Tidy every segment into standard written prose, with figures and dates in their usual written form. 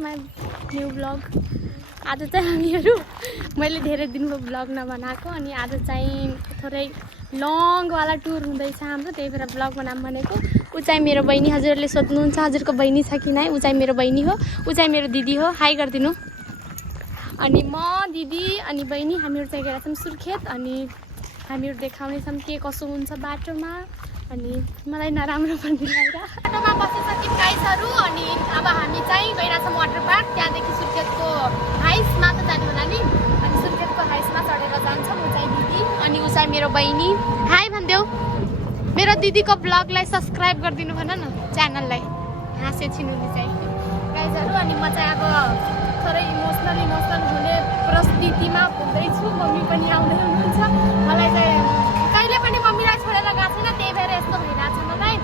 My new blog. आज चाहिँ हामीहरू मैले धेरै दिनको ब्लग नबनाएको अनि आज चाहिँ थोरै लङवाला टुर हुँदैछ हाम्रो, त्यही भएर ब्लग बनाऊँ भनेको। ऊ चाहिँ मेरो बहिनी, हजुरहरूले सोध्नुहुन्छ हजुरको बहिनी छ कि नै? ऊ चाहिँ मेरो बहिनी हो, ऊ चाहिँ मेरो दिदी हो। हाई गरिदिनु। अनि म दिदी अनि बहिनी हामीहरू चाहिँ गएका छौँ सुर्खेत अनि हामीहरू देखाउनेछौँ के कसो हुन्छ बाटोमा। अनि मलाई नराम्रो पनि लागेर बाटोमा बसिसक्यौँ गाइसहरू। अनि अब हामी चाहिँ गइरहेछौँ वाटर पार्क, त्यहाँदेखि सुर्खेतको हाइसमा त जाने होला नि। अनि सुर्खेतको हाइसमा चढेर जान्छौँ। ऊ चाहिँ दिदी अनि ऊ चाहिँ मेरो बहिनी। हाई भनिदेऊ। मेरो दिदीको ब्लगलाई सब्सक्राइब गरिदिनु भन न, च्यानललाई। हाँसे छिनुले चाहिँ गाइसहरू। अनि म चाहिँ अब थोरै इमोसनल हुने परिस्थितिमा हुँदैछु। मम्मी पनि आउँदै हुनुहुन्छ। मलाई चाहिँ कहिले पनि मम्मीलाई छोडेर गएको छैन, त्यही भएर यस्तो भइरहेको छ मलाई।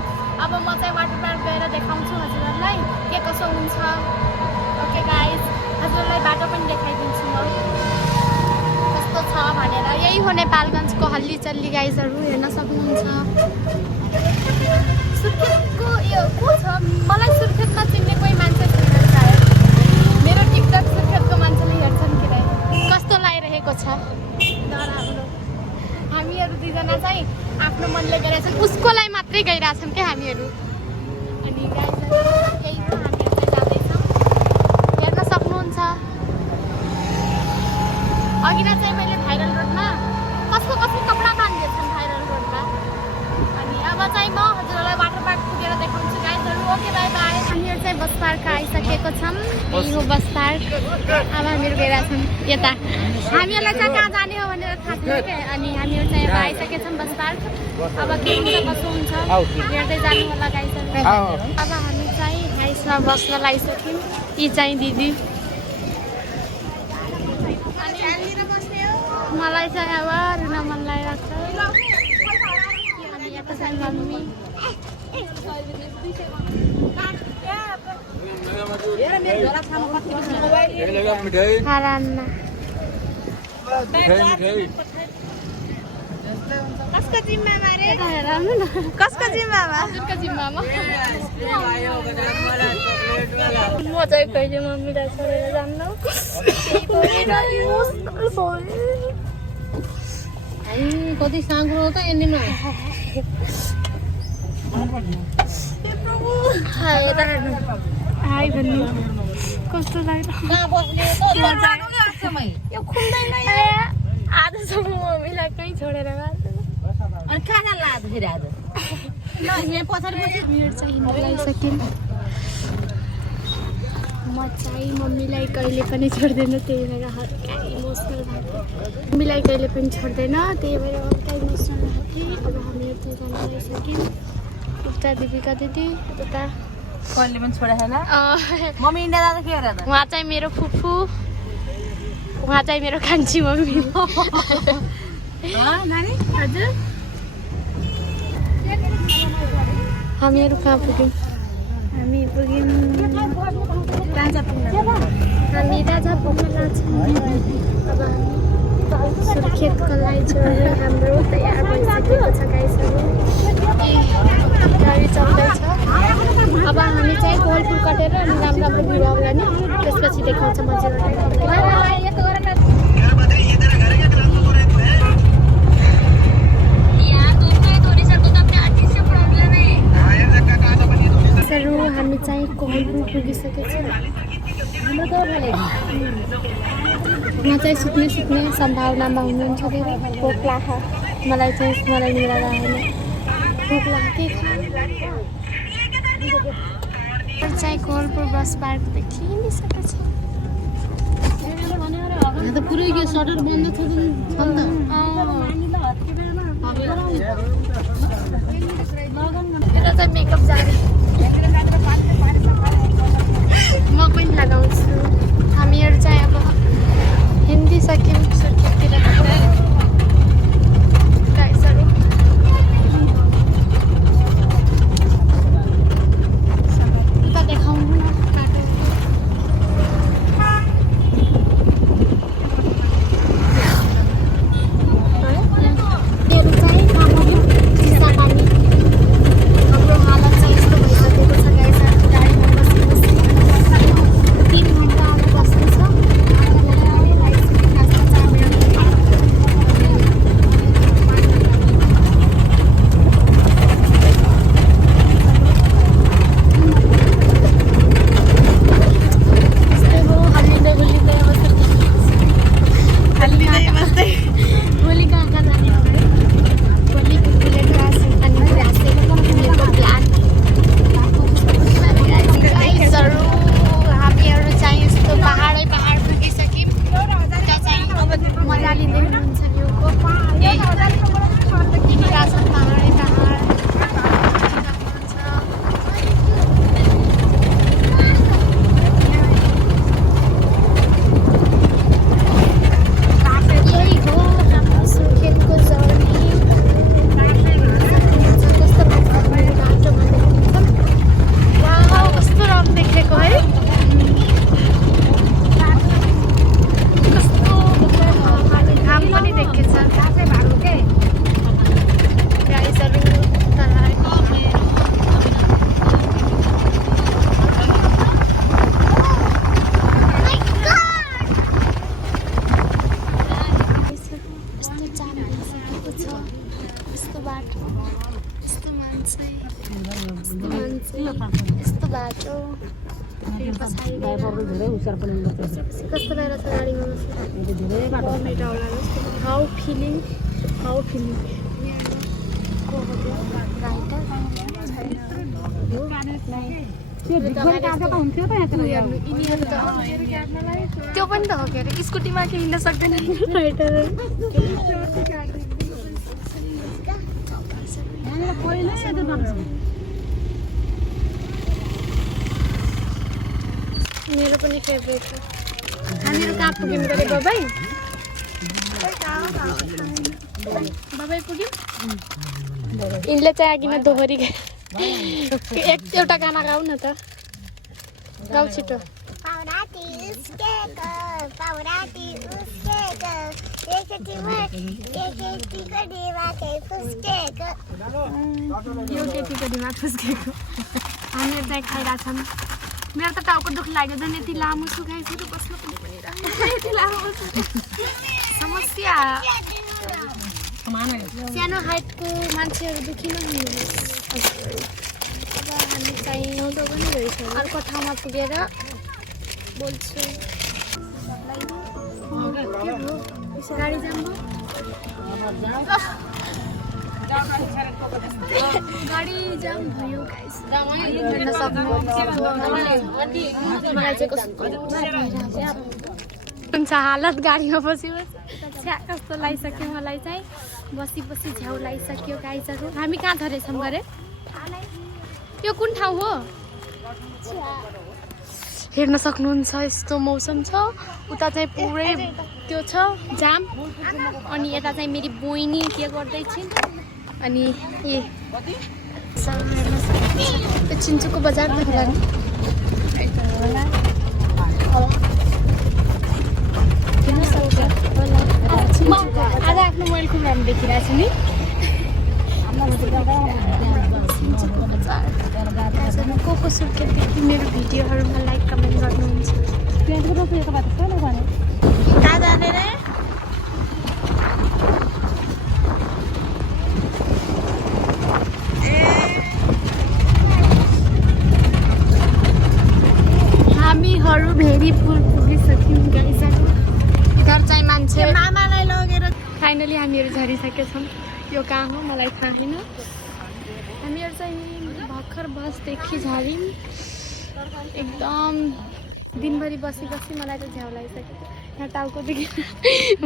अब म चाहिँ वाटर पार्क गएर देखाउँछु हजुरहरूलाई के कसो हुन्छ। ओके गाइस, हजुरहरूलाई बाटो पनि देखाइदिन्छु म कस्तो छ भनेर। यही हो नेपालगञ्जको हल्ली चल्ली गाइसहरू, हेर्न सक्नुहुन्छ। सुर्खेतको यो को छ? मलाई सुर्खेतमा चिन्ने कोही मान्छे छैन सायद। मेरो टिकटक सुर्खेतको मान्छेले हेर्छन् कि नै? कस्तो लागिरहेको छ नराम्रो। हामीहरू दुईजना चाहिँ आफ्नो मनले गइरहेछन्, उसकोलाई मात्रै गइरहेछन् क्या हामीहरू। अनि गाइसहरू यही हो, हामीहरू चाहिँ जाँदैछौँ, हेर्न सक्नुहुन्छ। अघिना चाहिँ मैले भाइरल रोडमा कसको कपडा बाँधिदिएछन् भाइरल रोडमा। अनि अब चाहिँ म हजुरहरूलाई वाटर पार्क पुगेर देखाउँछु गाइसहरू। Okay bye by. हामीहरू चाहिँ बस पार्क आइसकेको छौँ। यही हो बस पार्क। अब हामीहरू गइरहेछौँ यता। हामीहरूलाई चाहिँ कहाँ जाने हो भनेर थाहा छैन क्या। अनि हामीहरू चाहिँ अब आइसकेका छौँ बस पार्क। अब के हुन्छ कसो हुन्छ हेर्दै जानु होला गाइसहरू। अब हामी चाहिँ हाइसमा बस्न लागिसक्यौँ। यी चाहिँ दिदी। मलाई चाहिँ अब रुन मन लागिरहेको छ। अनि यता चाहिँ मम्मी। कसको जिम्मामा रे? हेर्नु न कसको जिम्मामा? हजुरको जिम्मामा। म चाहिँ कहिले मम्मीलाई छोडेर जान्न। कति साँग्रो हो त यहाँनिर। हाई भन्नु कस्तो लाग्यो? यो खुल्दैन आजसम्म मम्मीलाई कहीँ छोडेर गएको। अनि कहाँ जान लाग्यो फेरि आज? यहाँ पछाडि मेरो चाहिँ हिँड्न लागिसक्यौँ। म चाहिँ मम्मीलाई कहिले पनि छोड्दैन, त्यही भएर हल्का इमोसनल भएको। मम्मीलाई कहिले पनि छोड्दैन, त्यही भएर हल्का इमोसनल भएको थिएँ। अब हामीहरू चाहिँ जान लागिसक्यौँ। उता दिदीका दिदी उता कहिले पनि छोडेको छैन। मम्मी इन्डिया जाँदा के गरेर? उहाँ चाहिँ मेरो फुफू, उहाँ चाहिँ मेरो कान्छी मम्मी। नानी हजुर हामीहरू कहाँ पुग्यौँ? हामी पुग्यौँ हामी राजापुरमा छौँ। अब हामी सुर्खेतको लागि चाहिँ हाम्रो तयार भइसकेको छ गाइसहरू। गाडी चल्दैछ। अब हामी चाहिँ कोहलपुर कटेर अनि राम्रो भ्यू आउला नि, त्यसपछि देखाउँछ हजुरहरूलाई। हामी चाहिँ कोहलपुर पुगिसकेको छौँ। यहाँ चाहिँ सुत्ने सम्भावनामा हुनुहुन्छ धेरै। भोक लाग्छ मलाई चाहिँ, मलाई निद्रा लागेन, भोक लाग्यो के चाहिँ कोहलपुर बस पार्क देखिसकेको छ। त पुरै यो सटर बन्द छ नि त। मेरो चाहिँ मेकअप जाने म पनि लगाउँछु। हामीहरू चाहिँ अब हिँडिसक्यौँ सुर्खेततिर गाइसहरू। उता देखाउनु न बाटो। मेरो चाहिँ कहाँ पुग्यो? चिसापानी। हाम्रो हालत चाहिँ यस्तो भइसकेको छ गाइसहरू। गाडीमा पछाडि धेरै हुसियार पनि हुन्छ कस्तो भइरहेछ गाडीमा बसेर धेरै बाटो हाउ फिलिङ त्यो पनि त हो के अरे स्कुटीमा के हिँड्न सक्दैन राइटर मेरो पनि फेभरेट हो हामीहरू कहाँ पुग्यौँ गरे बाबाई पुग्यौँ यिनले चाहिँ अघिमा दोहोरी एउटा गाना गाऊ न त गाऊ छिटो यो केटीको दिमाग फुस्केको हामीहरू चाहिँ खाइरहेछौँ मेरो त टाउको दुख लाग्यो झन् यति लामो सुकाइसक्यो बस्नु पनि यति लामो समस्या सानो हाइटको मान्छेहरू दुखी नहुनुहोस् अब हामी चाहिँ अर्को ठाउँमा पुगेर बोल्छु गाडी जाम गाडी जाम भयो हुन्छ हालत गाडीमा बसी छ्या कस्तो लगाइसक्यो मलाई चाहिँ बसी बसी झ्याउ लगाइसक्यो गाइजहरू हामी कहाँ झरेछौँ गरे यो कुन ठाउँ हो हेर्न सक्नुहुन्छ यस्तो मौसम छ उता चाहिँ पुरै त्यो छ जाम अनि यता चाहिँ मेरी बहिनी के गर्दैछिन् अनि ए त्यो चिन्चुको बजार होला नि आज आफ्नो मोबाइल कुरामा देखिरहेको छु नि को सुर्खेत देख्दै मेरो भिडियोहरूमा लाइक कमेन्ट गर्नुहुन्छ हामीहरू भेरीपुर पुगिसक्यौँ गाइजहरू इधर चाहिँ मान्छे मामालाई लगेर फाइनली हामीहरू झरिसकेछौँ यो कहाँ हो मलाई थाहा छैन हामीहरू चाहिँ भर्खर बसदेखि झऱ्यौँ एकदम दिनभरि बसी बसी मलाई त झ्याउ लागिसकेको यहाँ टाउकोदेखि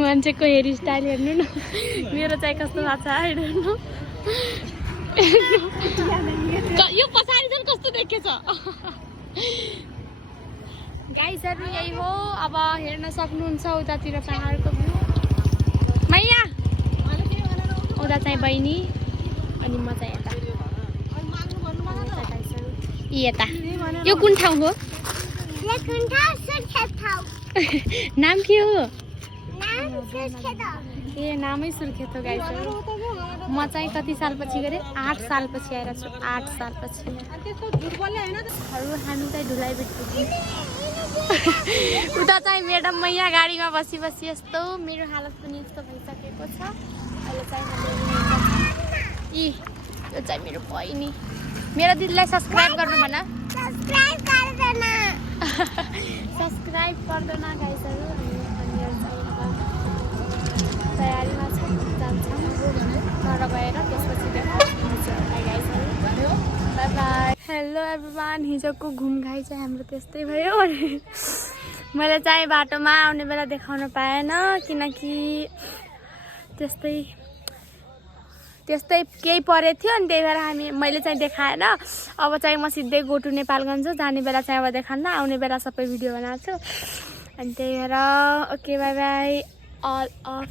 मान्छेको हेयर स्टाइल हेर्नु न मेरो चाहिँ कस्तो भएको छ हेर्नु यो पछाडि चाहिँ कस्तो देखेछ गाइजहरू यही हो अब हेर्न सक्नुहुन्छ उतातिर पहाडको भ्यू मैया उता चाहिँ बहिनी अनि म चाहिँ यता यता यो कुन ठाउँ हो नाम के हो ए नामै सुर्खेत हो गाइजहरू म चाहिँ कति सालपछि गरेँ 8 सालपछि आएर छु 8 सालपछि हामी चाहिँ ढुलाइबेट पुग्यौँ उता चाहिँ म्याडम मैया गाडीमा बसी बसी यस्तो मेरो हालत पनि यस्तो भइसकेको छ अहिले चाहिँ यो चाहिँ मेरो बहिनी मेरो दिदीलाई सब्सक्राइब गर्नु भन सब्सक्राइब गर्दैन गाइजहरू तयारीमा छ जान्छौँ घर गएर त्यसपछि देखाउँछु गाइजहरू बाई बाई हेलो एभ्रिवान हिजोको घुमघाइ चाहिँ हाम्रो त्यस्तै भयो मैले चाहिँ बाटोमा आउने बेला देखाउन पाएन किनकि त्यस्तै केही परेको थियो अनि त्यही भएर मैले चाहिँ देखाएन अब चाहिँ म सिधै गो टु नेपालगञ्ज जाने बेला चाहिँ अब देखाउन आउने बेला सबै भिडियो बनाएको छु अनि त्यही भएर ओके बाई बाई अल अफ